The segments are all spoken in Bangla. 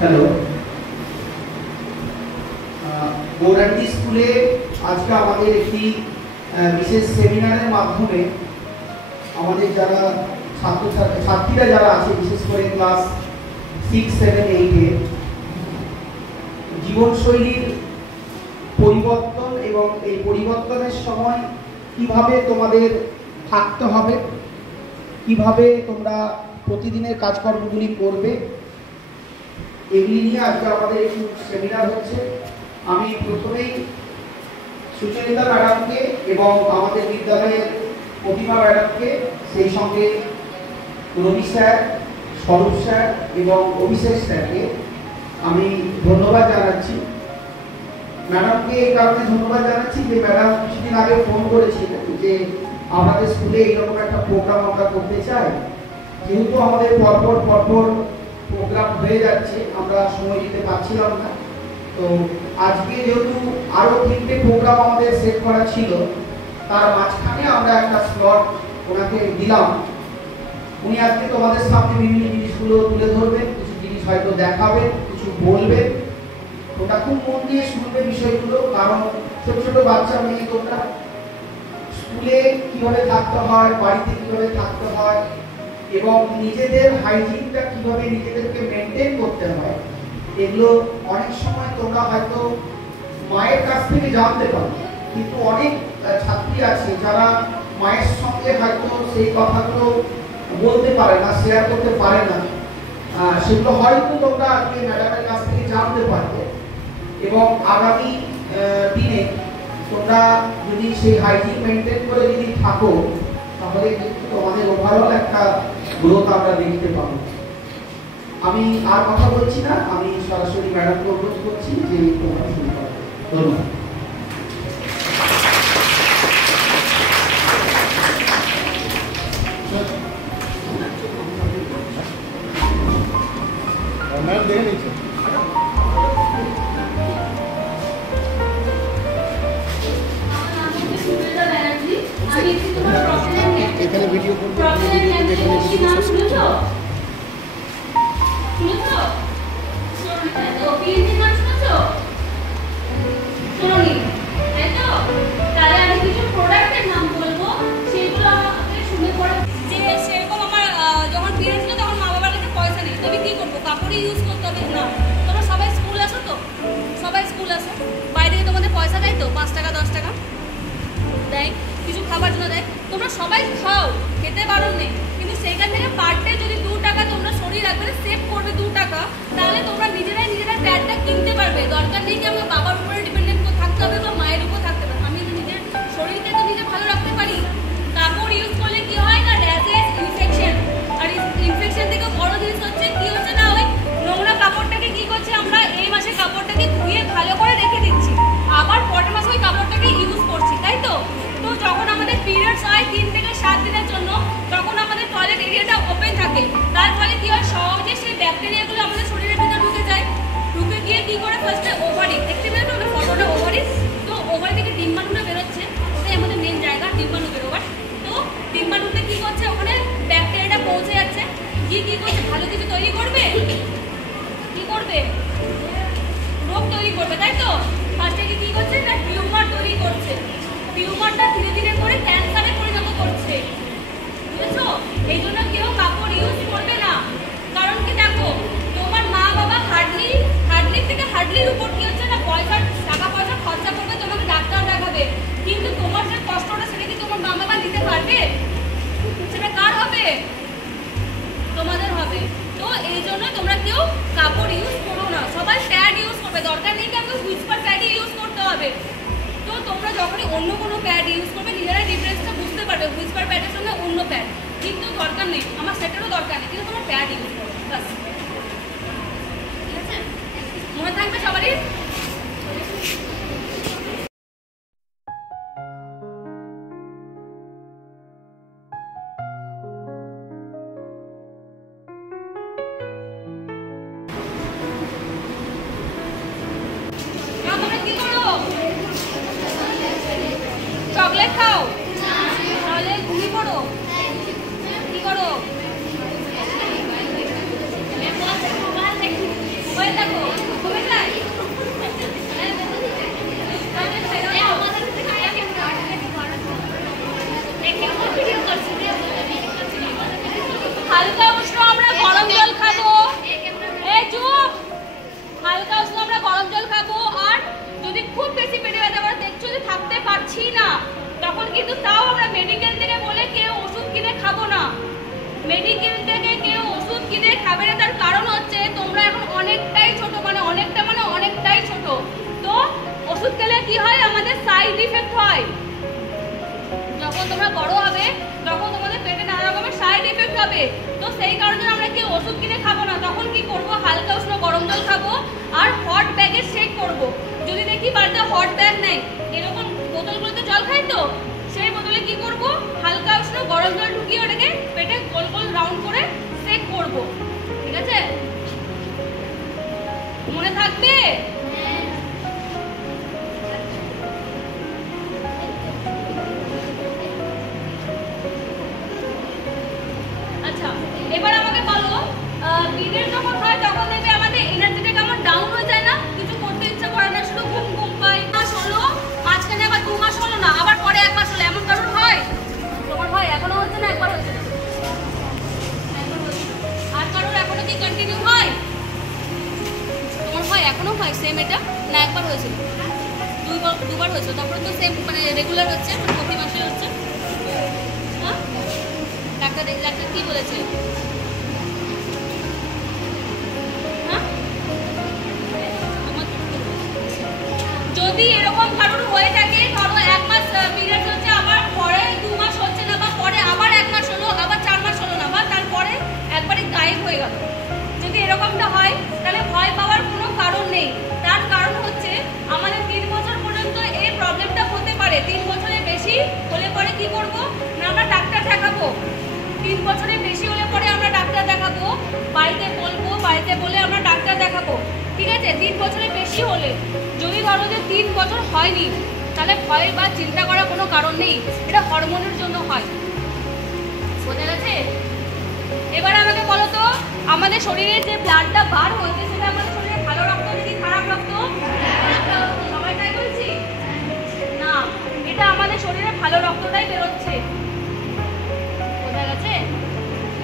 হ্যালো, গৌরাঙ্গি স্কুলে আজকে আমাদের একটি বিশেষ সেমিনারের মাধ্যমে আমাদের যারা ছাত্রীরা যারা আছে, বিশেষ করে ক্লাস 6, 7, 8-এ জীবনশৈলীর পরিবর্তন এবং এই পরিবর্তনের সময় কিভাবে তোমাদের থাকতে হবে, কিভাবে তোমরা প্রতিদিনের কাজকর্মগুলি করবে, এগুলি নিয়ে আজকে আমাদের একটু সেমিনার হচ্ছে। আমি প্রথমেই সুচরিতা ম্যাডামকে এবং আমাদের বিদ্যালয়ের প্রতিমা ম্যাডামকে, সেই সঙ্গে রবি স্যার, স্বরূপ স্যার এবং অভিষেক স্যারকে আমি ধন্যবাদ জানাচ্ছি। ম্যাডামকে এই কারণে ধন্যবাদ জানাচ্ছি যে ম্যাডাম কিছুদিন আগে ফোন করেছিলেন যে আমাদের স্কুলে এইরকম একটা প্রোগ্রাম আমরা করতে চাই। যেহেতু আমাদের পরপর প্রোগ্রাম হয়ে যাচ্ছে, আমরা সময় দিতে পারছিলাম না, তো আজকে যেহেতু আরও 3টে প্রোগ্রাম আমাদের সেট করা ছিল, তার মাঝখানে আমরা একটা স্লট ওনাকে দিলাম। উনি আজকে তোমাদের সামনে বিভিন্ন জিনিসগুলো তুলে ধরবেন, কিছু জিনিস হয়তো দেখাবেন, কিছু বলবেন। তোমরা খুব মন দিয়ে শুনবে বিষয়গুলো, কারণ ছোট ছোট বাচ্চা মেয়ে তোমরা স্কুলে কিভাবে থাকতে হয়, বাড়িতে কিভাবে থাকতে হয় এবং নিজেদের হাইজিনটা কিভাবে নিজেদেরকে মেনটেন করতে হয়, এগুলো অনেক সময় তোমরা হয়তো মায়ের কাছ থেকে জানতে পারো, কিন্তু অনেক ছাত্রী আছে যারা মায়ের সঙ্গে হয়তো সেই কথাগুলো বলতে পারে না, শেয়ার করতে পারে না। সেগুলো হয়তো তোমরা আজকে ম্যাডামের কাছ থেকে জানতে পারবে এবং আগামী দিনে তোমরা যদি সেই হাইজিন মেনটেন করে যদি থাকো, তাহলে কিন্তু তোমাদের ওভারঅল একটা গ্রোথ আমরা দেখতে পাবো। আমি আর কথা বলছি না, আমি সরাসরি ম্যাডামকে অনুরোধ করছি যে তোমরা শুরু করো। ধন্যবাদ। এখানে ভিডিও করতে ইউজ করতে হবে না। তোমরা সবাই স্কুল আসো তো, সবাই স্কুল আসো, বাইরে তোমাদের পয়সা দেয় তো, 5 টাকা 10 টাকা দেয়, কিছু খাবার জন্য দেয়, তোমরা সবাই খাও, খেতে পারো নেই, কিন্তু সেইখান থেকে পার ডে যদি 2 টাকা তোমরা শরীর একবারে সেভ করবে 2 টাকা, তাহলে তোমরা নিজেরাই প্যাডটা কিনতে পারবে। দরকার নেই যে আমার বাবার উপরে ডিপেন্ডেন্ট থাকতে হবে বা মায়ের উপর থাকতে হবে। আমি নিজের শরীরকে তো নিজে ভালো রাখতে পারি। কাপড় ইউজ করলে কি হয় না, র্যাশেস, ইনফেকশন, আর ইনফেকশন থেকে বড় জিনিস হচ্ছে কি হচ্ছে না, ওই নোংরা কাপড়টাকে কি করছে, আমরা এই মাসে কাপড়টাকে ধুয়ে ভালো করে রেখে দিচ্ছি, আবার পরের মাসে ওই কাপড়টাকে ইউজ করছি, তাই তো? তো যখন আমাদের পিরিয়ডস হয় 3 থেকে 7 দিনের জন্য, তখন আমাদের টয়লেট এরিয়াটা ওপেন থাকে, তার ফলে কি হয়, সহজে সেই ব্যাকটেরিয়াগুলো আমাদের শরীরের ভিতরে ঢুকে যায়। ঢুকে গিয়ে কি করে, ফার্স্টে ওভারি, দেখতে পেলে তো ওটা ফটোটা ওভারি, তো ওভারি থেকে ডিম্বাণুটা বেরোচ্ছে, ওটাই আমাদের মেন জায়গা ডিম্বাণু বেরোবার। তো ডিম্বাণুতে কি করছে, ওখানে ব্যাকটেরিয়াটা পৌঁছে যাচ্ছে, গিয়ে কি করছে, ভালো কিছু তৈরি করবে, কি করবে, রোগ তৈরি করবে, তাই তো? ফার্স্টে কি করছে, একটা টিউমার তৈরি করছে, টিউমারটা ধীরে ধীরে করে ক্যান্সারে পরিণত করছে, বুঝেছো? এই জন্য কেউ কাপড় ইউজ করবে না। কারণ কি, দেখো তোমার মা বাবা হার্ডলি থেকে হার্ডলির উপর কি হচ্ছে না, টাকা পয়সা খরচা করবে, তোমাকে ডাক্তার দেখাবে, কিন্তু তোমার যে কষ্টটা সেটা কি তোমার মা বাবা দিতে পারবে? সেটা কার হবে? তোমাদের হবে। তো এই জন্য তোমরা কেউ কাপড় ইউজ করো না, সবাই প্যাড ইউজ করবে। দরকার নেই আমাকে হুইসপার প্যাডই ইউজ করতে হবে। তো তোমরা যখনই অন্য কোনো প্যাড ইউজ করবে, নিজেরাই ডিফারেন্সটা বুঝতে পারবে, হুইসপার প্যাডের সঙ্গে অন্য প্যাড, কিন্তু দরকার নেই, আমার সেটারও দরকার নেই, কিন্তু তোমরা প্যাড ইউজ করো, বাস। ঠিক আছে, মনে থাকবে সবারই। চকলেট খাও, তাহলে ঘুমিয়ে পড়ো, কি করো, মোবাইল দেখো কমে যায়। হালকা উষ্ণ আমরা গরম জল খাবো। এই চুপ। হালকা উষ্ণ আমরা গরম জল খাবো। আর যদি খুব বেশি পেটে ব্যথা করে দেখছো যে থাকতে পারছি না, তখন কিন্তু তাও আমরা মেডিকেল থেকে বলে কেউ ওষুধ কিনে খাবো না। মেডিকেল থেকে কেউ ওষুধ কিনে খাবে না, তার কারণ হচ্ছে তোমরা এখন অনেকটাই ছোট, মানে অনেকটাই ছোট। তো ওষুধ খেলে কি হয়, আমাদের সাইড ইফেক্ট হয়। যখন তোমরা বড় হবে তখন তোমাদের পেটে নানা রকমের সাইড ইফেক্ট হবে। তো সেই কারণে আমরা কেউ ওষুধ কিনে খাবো না। তখন কি করবো, হালকা উষ্ণ গরম জল খাবো আর হট ব্যাগে শেক করবো। যদি দেখি বাড়িতে হট ব্যাগ নেই, এরকম বোতলগুলোতে জল খাই তো, সেই বোতলে কি করব, হালকা উষ্ণ গরম জল ঢুকিয়ে ওটাকে পেটে গোল গোল রাউন্ড করে শেক করব। ঠিক আছে, মনে থাকবে? আচ্ছা, এবার আমাকে বলো, পিরিয়ড যখন হয় তখন দেখবে আমাদের এনার্জিটা কেমন ডাউন হয়ে যায় না? কিছু করতে ইচ্ছা করে না, শুধু ঘুম ঘুম পাই। মাস হলো, মাঝখানে আবার 2 মাস হলো না, আবার পরে 1 মাস হলো, এমন কারণ হয়? তোমার হয়? এখনো হচ্ছে না? একবার হয়েছে? আর কারোর এখনো কি কন্টিনিউ হয়? তোমার হয়? এখনো হয় সেম এটা? না একবার হয়েছিল? দুবার হয়েছিল? তারপরে তো সেম মানে রেগুলার হচ্ছে, মানে প্রতি মাসে হচ্ছে? হ্যাঁ, ডাক্তার কি বলেছে? যদি এরকম কারোর হয়ে থাকে, ধরো 1 মাস পিরিয়ড হচ্ছে, আবার পরে 2 মাস হচ্ছে না, বা পরে আবার 1 মাস হলো, আবার 4 মাস হলো না, বা তারপরে একবারে গায়েব হয়ে গেল, যদি এরকমটা হয় তাহলে ভয় পাওয়ার কোনো কারণ নেই। তার কারণ হচ্ছে আমাদের 3 বছর পর্যন্ত এই প্রবলেমটা হতে পারে। 3 বছরের বেশি হলে পরে কি করব না, আমরা ডাক্তার দেখাবো। 3 বছরের বেশি হলে পরে আমরা ডাক্তার দেখাবো, বাড়িতে বলবো, বাড়িতে বলে আমরা ডাক্তার দেখাবো। ঠিক আছে, 3 বছরের বেশি হলে। যদি ধরো যে 3 বছর হয়নি, তাহলে ভয় বা চিন্তা করার কোনো কারণ নেই, এটা হরমোনের জন্য হয়। বোঝা গেছে? এবার আমাকে বলো তো, আমাদের শরীরে যে ব্লাডটা বার হচ্ছে, সেটা আমাদের শরীরে ভালো রক্ত নাকি খারাপ রক্ত? সবাই তাই বলছি না, এটা আমাদের শরীরে ভালো রক্তটাই বেরোচ্ছে। বোঝা গেছে?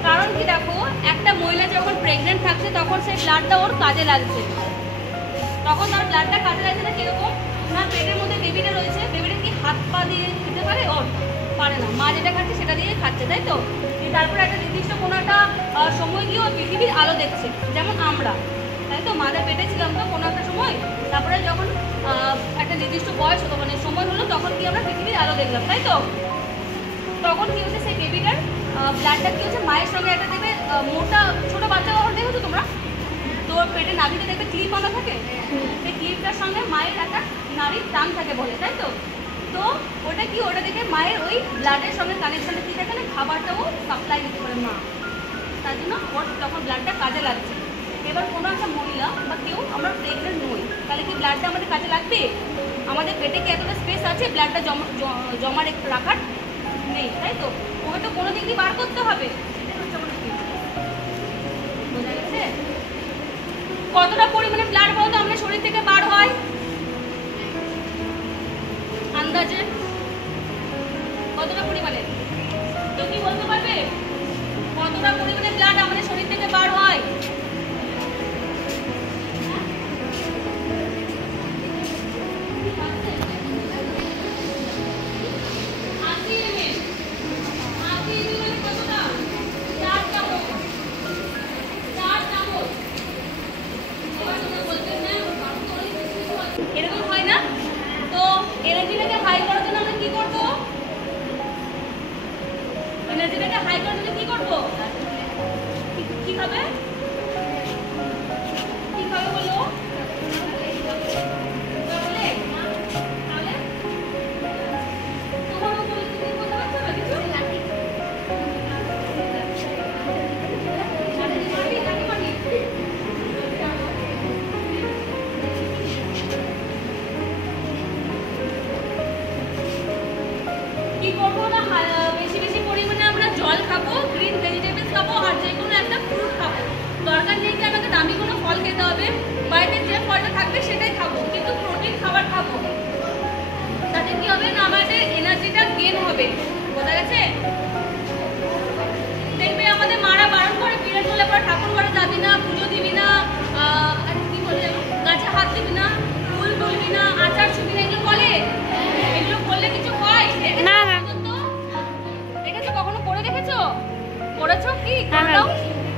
কারণ কি, দেখো, একটা মহিলা যখন প্রেগনেন্ট থাকছে তখন সেই ব্লাডটা ওর কাজে লাগছে। তখন তার ব্লাডটা কাজে লাগছে না, কিরকম না, পেটের মধ্যে বেবিটা রয়েছে, বেবিটা কি হাত পা দিয়ে খেতে পারে? ওর পারে না, মা যেটা খাচ্ছে সেটা দিয়ে খাচ্ছে, তাই তো? তারপরে একটা নির্দিষ্ট কোনো একটা সময় গিয়ে ওই পৃথিবীর আলো দেখছে, যেমন আমরা, তাই তো? মাদের পেটে ছিলাম তো কোনো একটা সময়, তারপরে যখন একটা নির্দিষ্ট বয়স হতো, মানে সময় হলো, তখন কি আমরা পৃথিবীর আলো দেখলাম, তাই তো? তখন কি হচ্ছে, সেই বেবিটার ব্লাডটা কি হচ্ছে, মায়ের সঙ্গে একটা দেখবে মোটা ছোটো বাচ্চা কখন দেখেছো তোমরা? তোর পেটে নাভিতে দেখবে ক্লিপ আনা থাকে, সেই ক্লিপটার সঙ্গে মায়ের একটা নারীর টান থাকে বলে, তাই তো? তো ওটা কি, ওটা দেখে মায়ের ওই ব্লাডের সঙ্গে কানেকশানটা কি থাকে না, খাবারটাও সাপ্লাই দিতে পারে মা, তার জন্য ওর তখন ব্লাডটা কাজে লাগছে। এবার কোনো একটা মহিলা বা কেউ, আমরা প্রেগনেন্ট নই, তাহলে কি ব্লাডটা আমাদের কাজে লাগবে? আমাদের পেটে কি এতটা স্পেস আছে ব্লাডটা জমা রাখার? নেই, তাই তো? ওকে তো কোনো দিক দিয়ে বার করতে হবে। সেটাই হচ্ছে আমাদের ফিল। বোঝা গেছে? কতটা পরিমাণে ব্লাড বলতো আমাদের শরীর থেকে বার হয় আন্দাজে? কতটা পরিমাণে কেউ কি বলতে পারবে? কতটা পরিমাণে ব্লাড আমাদের শরীর থেকে বার হয়? এরকম হয় না? তো এনার্জিটাকে হাই করার জন্য আমরা কি করবো? এনার্জিটাকে হাই করার জন্য কি করবো? কি খাবে? কি খাবে বলো? তাহলে তোমার উপরে তুমি বলতে পারছো না কিছু? কি করবো না, বেশি বেশি পরিমাণে আমরা জল খাবো, গ্রিন ভেজিটেবলস খাবো, আর যে কোনো একটা ফ্রুট খাবো। দরকার নেই কি আমাকে দামি কোনো ফল ফল খেতে হবে, বাড়িতে যে ফলটা থাকবে সেটাই খাবো, কিন্তু প্রোটিন খাবার খাবো। তাতে কি হবে না, আমাদের এনার্জিটা গেন হবে। বোঝা গেছে? দেখবে আমাদের মারা বারণ করে পিরিয়ড হলে পরে ঠাকুর ঘরে যাবি না, পুজো দিবি না, আর কি বলে যাবো, গাছে হাত দিবি না, ফুল তুলবি না, আচার ছুবি না, এগুলো বলে? এগুলো করলে কিছু হয়? না, না। দেখেছো, কখনো করে দেখেছো? করেছো কি? হ্যাঁ, কোনটাও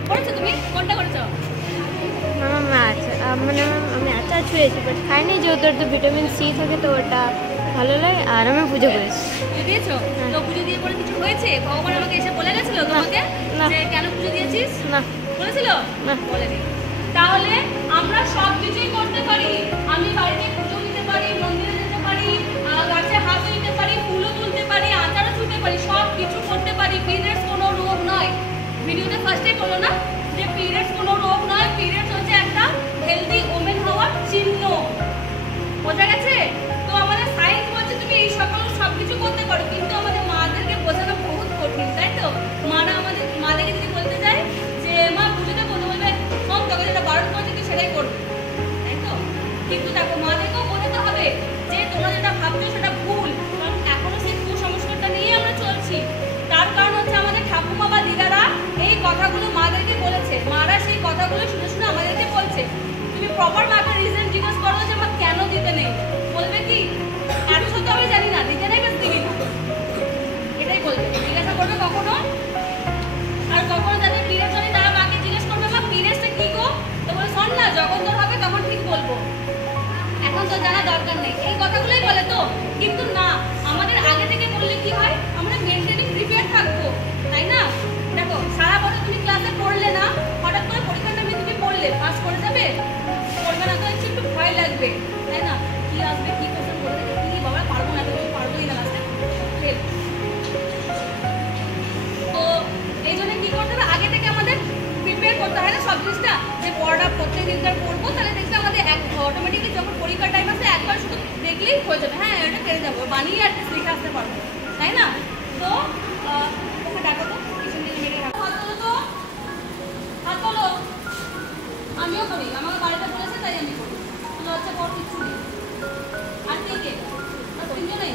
করেছো? তুমি কোনটা করেছো? মানে আমি আচার ছুঁয়েছি, বাট খাইনি, যেহেতু ওর তো ভিটামিন সি থাকে, তো ওটা ভালো লাগে। আর আমি পুজো করেছি। পুজো দিয়েছো? হ্যাঁ। তো পুজো দিয়ে পরে কিছু হয়েছে? ভগবান আমাকে এসে বলে গেছিল তোমাকে না। যে কেন পুজো দিয়েছিস? না। বলেছিল? না। বলেনি। তাহলে আমরা সব কিছুই করতে পারি। আমি বাড়িতে পুজো দিতে পারি, মন্দিরে যেতে পারি, গাছে হাত দিতে পারি, ফুলও তুলতে পারি, আচারও ছুঁতে পারি, সব কিছু করতে পারি। পিরিয়ডস কোনো রোগ নয়। ভিডিওতে ফার্স্টেই বলো না যে পিরিয়ডস কোনো রোগ নয়, পিরিয়ডস হচ্ছে একটা হেলদি ওমেন হওয়ার চিহ্ন। বোঝা গেছে? তো আমাদের সায়েন্স বলছে তুমি এই সকল সব কিছু করতে পারো, কিন্তু আমাদের মাদেরকে বোঝানো বহুত কঠিন, তাই তো? মাদেরকে যদি বলতে চাই যে মা পুজোতে বলতে বলবে সব তোকে যেটা বারণ করেছে তুই সেটাই করবি, তাই তো? কিন্তু দেখো মাদেরকেও বোঝাতে হবে যে তোমরা যেটা ভাবছো সেটা ভুল, কারণ এখনো সেই কুসংস্কারটা নিয়ে আমরা চলছি। তার কারণ হচ্ছে আমাদের ঠাকুমা বা দিদারা এই কথাগুলো মাদেরকে বলেছে, মারা সেই কথাগুলো শুনে শুনে আমাদেরকে বলছে। তুমি প্রপার ভাবে রিজন জিজ্ঞেস করো যে মা কেন দিতে নেই, বলবে কি এত সত্যি আমি জানি না, দিতে নেই বাস দিবি না, এটাই বলবে। জিজ্ঞাসা করবে কখনো, আর কখনো যাদের পিরিয়ডস হয় তারা মাকে জিজ্ঞেস করবে মা পিরিয়ডসটা কি গো, তো বলে শোন না যখন তোর হবে তখন ঠিক বলবো, এখন তো জানা দরকার নেই, এই কথাগুলোই বলে। তো কিন্তু না, আমাদের আগে থেকে বললে কি হয়, আমরা মেন্টালি প্রিপেয়ার থাকবো, তাই না? দেখো সারা বছর তুমি ক্লাসে পড়লে না, হঠাৎ করে পরীক্ষার টাইমে তুমি পড়লে, পাস করে যাবে? পড়বে না, তো একটু ভয় লাগবে, তাই না? কি আসবে, কি কোশ্চেন করবে, কি বাবা পারবো না, তুমি পারবোই না, লাস্টে ফেল। তো এই জন্য কি করতে হবে, আগে থেকে আমাদের প্রিপেয়ার করতে হয় না সব জিনিসটা, যে পড়াটা প্রত্যেক দিনকার পড়বো, তাহলে দেখতে আমাদের অটোমেটিকলি যখন পরীক্ষার টাইম আসে একবার শুধু দেখলেই হয়ে যাবে, হ্যাঁ এটা পেরে যাবো, বানিয়ে আর লিখে আসতে পারবো, তাই না? তো ওকে ডাকো তো, পিছন দিকে মেরে রাখো, হাত তোলো তো, হাত তোলো। আমিও করি, আমাকে বাড়িতে বলেছে তাই আমি করি, লজ্জা পর কিছু নেই। আর কে কে? আর তিনজনেই?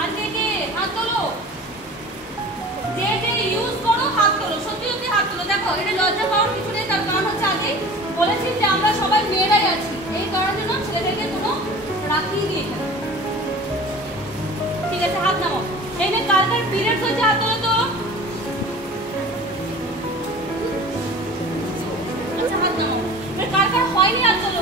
আর কে কে হাত তোলো, যে যে ইউজ করো হাত তোলো, সত্যি সত্যি হাত তোলো। দেখো এটা লজ্জা পাওয়ার কিছু নেই, তার কারণ হচ্ছে আগে বলেছি যে আমরা সবাই মেয়েরাই আছি, এই কারণে না ছেলেদেরকে কোনো রাখি নেই এখানে। ঠিক আছে, হাত নামাও। এই মেয়ে কার কার পিরিয়ডস হচ্ছে হাত তোলো তো। আচ্ছা হাত নামাও। কার কার হয়নি হাত তোলো।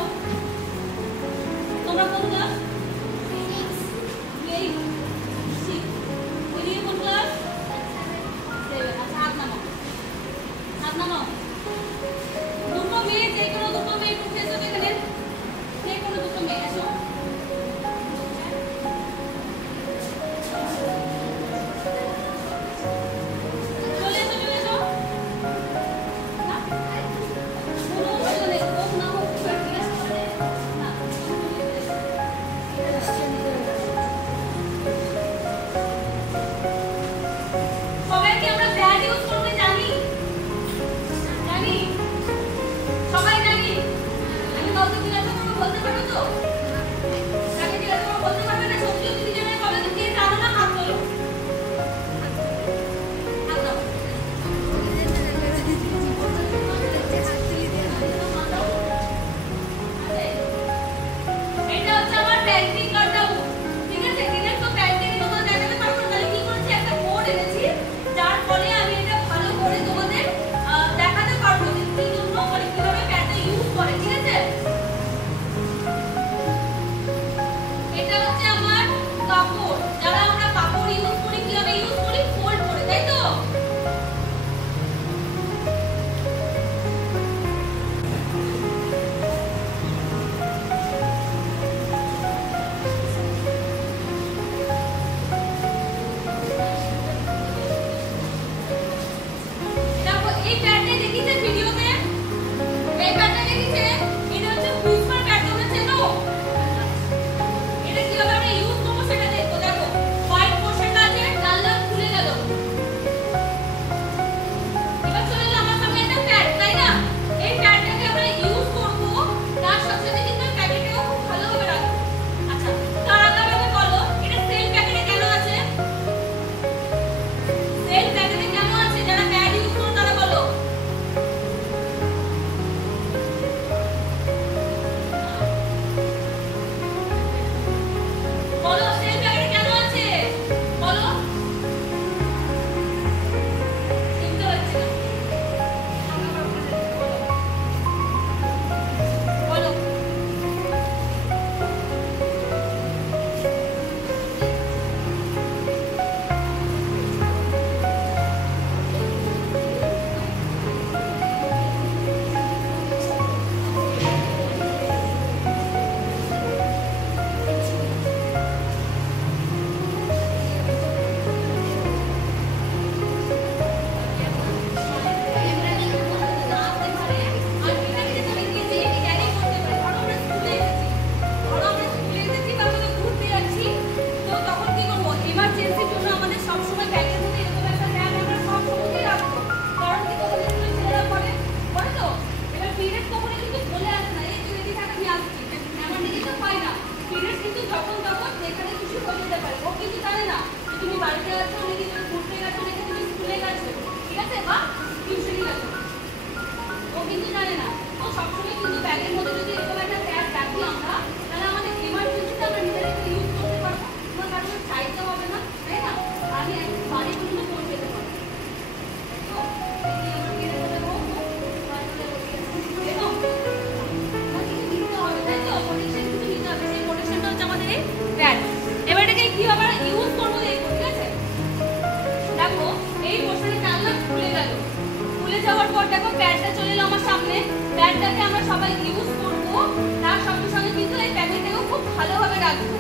রাখবো,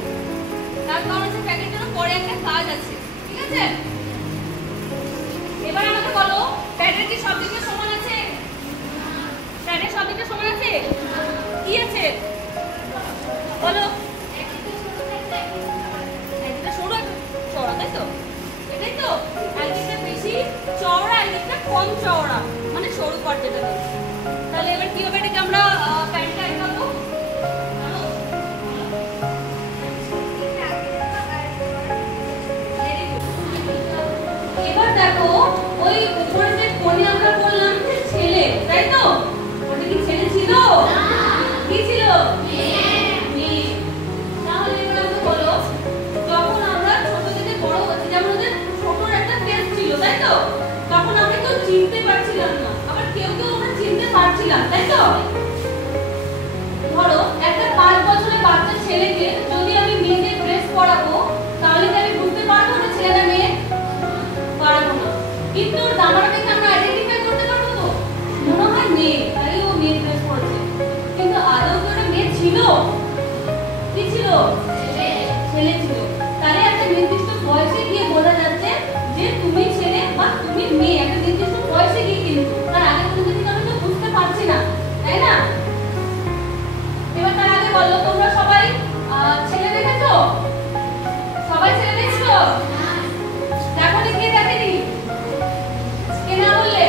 তার কারণ হচ্ছে প্যাডের জন্য পরে একটা কাজ আছে, ঠিক আছে? এবার আমাকে বলো, প্যাডের কি সব দিকে সমান আছে? প্যাডের সব দিকে সমান আছে? কি আছে বলো? একদিকটা সরু একটা চওড়া, তাই তো? এটাই তো, একদিকটা বেশি চওড়া, একদিকটা কম চওড়া, মানে সরু পার্ট যেটা বলছে। তাহলে এবার কিভাবে এটাকে আমরা প্যাডটা আঁকাবো? এবার দেখো, ওই উপরে যে কোণে আমরা বললাম যে ছেলে, তাই তো? ওটা কি ছেলে ছিল? কি ছিল? মেয়ে। তাহলে এবার আমাকে বলো, যখন আমরা ছোট থেকে বড় হচ্ছি, যেমন ওদের ছোটর একটা ফেস ছিল, তাই তো? তখন আমরা কেউ চিনতে পারছিলাম না, আবার কেউ কেউ আমরা চিনতে পারছিলাম, তাই তো? ধরো একটা 5 বছরের বাচ্চা ছেলেকে যদি আমি মেয়েকে ড্রেস পরাবো, তাহলে কি আমি বুঝতে পারবো না ছেলে না মেয়ে? পারবো না। কিন্তু ওর জামাটা দেখে আমরা আইডেন্টিফাই করতে পারবো তো? মনে হয় মেয়ে, তাই ও মেয়ে ড্রেস পরেছে। কিন্তু আদৌ কি ওটা মেয়ে ছিল? কি ছিল? ছেলে ছিল। তাহলে একটা নির্দিষ্ট বয়সে গিয়ে বোঝা যাচ্ছে যে তুমি ছেলে বা তুমি মেয়ে, একটা নির্দিষ্ট বয়সে গিয়ে, কিন্তু তার আগে পর্যন্ত কিন্তু আমি তো বুঝতে পারছি না, তাই না? এবার তার আগে বলো, তোমরা সবাই ছেলে দেখেছো? সবাই ছেলে দেখেছো? দেখো নি, কে দেখেনি? কে না বললে?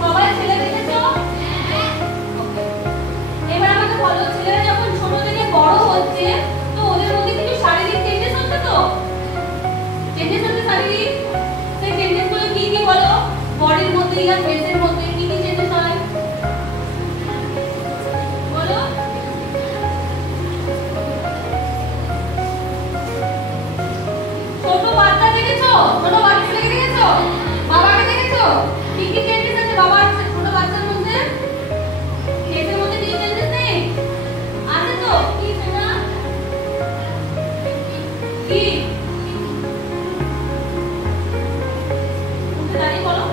সবাই ছেলে দেখেছো? এবার আমাকে বলো, ছেলেরা যখন ছোট থেকে বড় হচ্ছে, তো ওদের মধ্যে কিছু শারীরিক চেঞ্জেস হচ্ছে তো? চেঞ্জেস হচ্ছে শারীরিক। সেই চেঞ্জেস গুলো কি কি বলো? বডির মধ্যে বা ফেসের মধ্যে কি কি চেঞ্জেস হয় বলো? ছোট বাচ্চা দেখেছো? ছোট বাচ্চাকে দেখেছো? বাবাকে দেখেছো? কি কি চেঞ্জেস আছে বাবার ছোট বাচ্চার মধ্যে? ফেসের মধ্যে কি চেঞ্জেস নেই? আছে তো? কি সেটা? কি? উঠে দাঁড়িয়ে বলো।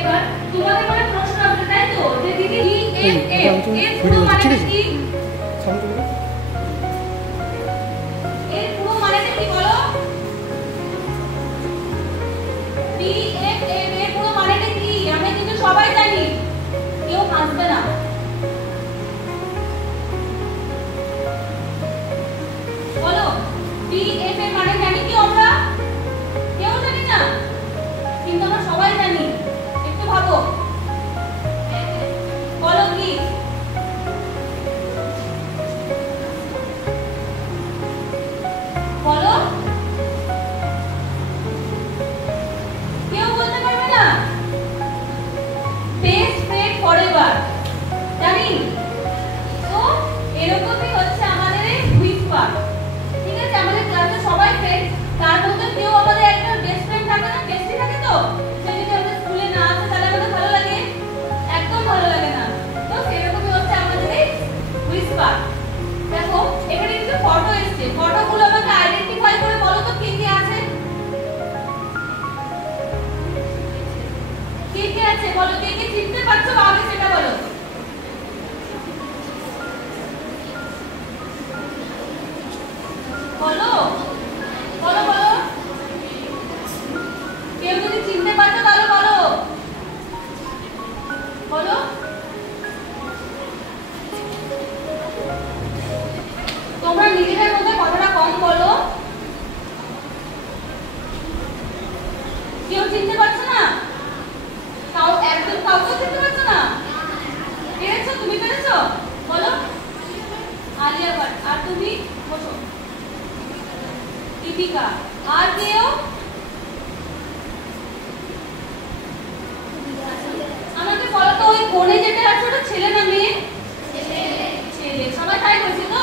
এবার তোমাদের মনে প্রশ্ন আসবে তাই তো যে দিদি এর পুরো মানেটা কি? এর পুরো মানেটা কি বলো? BFF এর পুরো মানেটা কি? আমরা কিন্তু সবাই জানি, কেউ হাসবে না। বলো BFF এর মানে জানি কি আমরা? কেউ জানি না, কিন্তু আমরা সবাই জানি। একটু ভাবো, বলো কি? বলো, কেউ বলতে পারবে না? বেস্ট ফ্রেন্ড ফরএভার, জানি তো। এরকমই হচ্ছে আমাদের এই হুইসপার, ঠিক আছে? আমাদের ক্লাসে সবাই ফ্রেন্ড, তার মধ্যে কেউ আমাদের একটা বেস্ট ফ্রেন্ড থাকে না, বেস্টি থাকে তো। সে যদি আমাদের স্কুলে না আসে তাহলে আমাদের ভালো লাগে? একদম ভালো লাগে না। তো সেরকমই হচ্ছে আমাদের এই হুইসপার। দেখো এখানে কিছু ফটো এসেছে, ফটোগুলো আমাকে আইডেন্টিফাই করে বলো তো কে কে আছে? কে কে আছে বলো, কে কে চিনতে পারছো আগে সেটা বলো। বলো বলো বলো, কেউ যদি চিনতে পারছো তাহলে বলো। বলো, তোমরা নিজেদের মধ্যে কথাটা কম বলো। কেউ চিনতে পারছো না? একদম কাউকে চিনতে পারছো না? পেরেছো? তুমি পেরেছো? বলো। আলিয়া ভাট। আর তুমি? বসো। দীপিকা। আর কেউ? আমাকে বলো তো ওই কোণে যেটা আছে ওটা ছেলে না মেয়ে? ছেলে। সবাই তাই বলছে তো?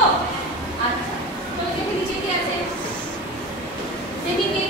আচ্ছা, তো দেখি নিচে কি আছে, দেখি কে